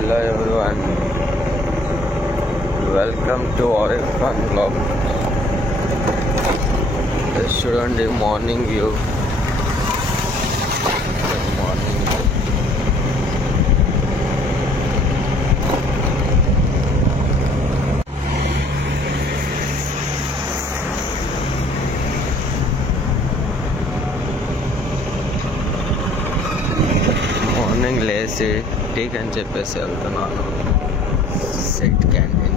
Hello everyone, welcome to Arif Khan vlog. This చూడండి morning view. Morning లేచి teak అని చెప్పేసి వెళ్తున్నాను సెట్ క్యాంటీన్.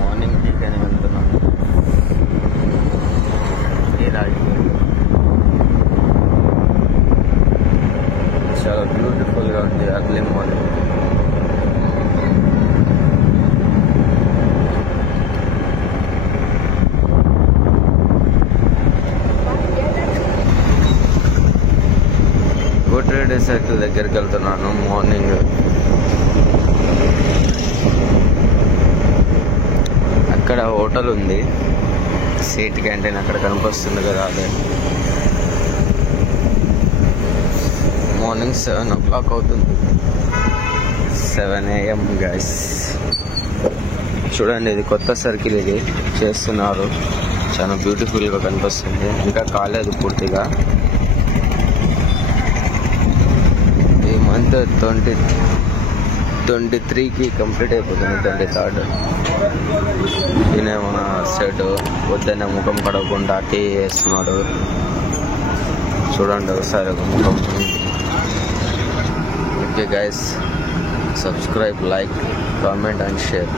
మార్నింగ్ టీక్ అని వెళ్తున్నాను. చాలా బ్యూటిఫుల్గా ఉంది అర్లీ మార్నింగ్. కోటిరెడ్డి సర్కిల్ దగ్గరికి వెళ్తున్నాను మార్నింగ్. అక్కడ హోటల్ ఉంది, సీట్ క్యాంటీన్ అక్కడ కనిపిస్తుంది కదా, అదే. మార్నింగ్ 7 o'clock అవుతుంది, 7 AM గైస్. చూడండి, ఇది కొత్త సర్కిల్, ఇది చేస్తున్నారు, చాలా బ్యూటిఫుల్గా కనిపిస్తుంది. ఇంకా కాలేదు పూర్తిగా. ఈ మంత్ 23కి కంప్లీట్ అయిపోతుంది, 23rd. ఈయనేమో సెట్ వద్దనే ముఖం కడగకుండా టీ వేస్తున్నాడు. చూడండి ఒకసారి ముఖం. Okay guys, subscribe, like, comment and share.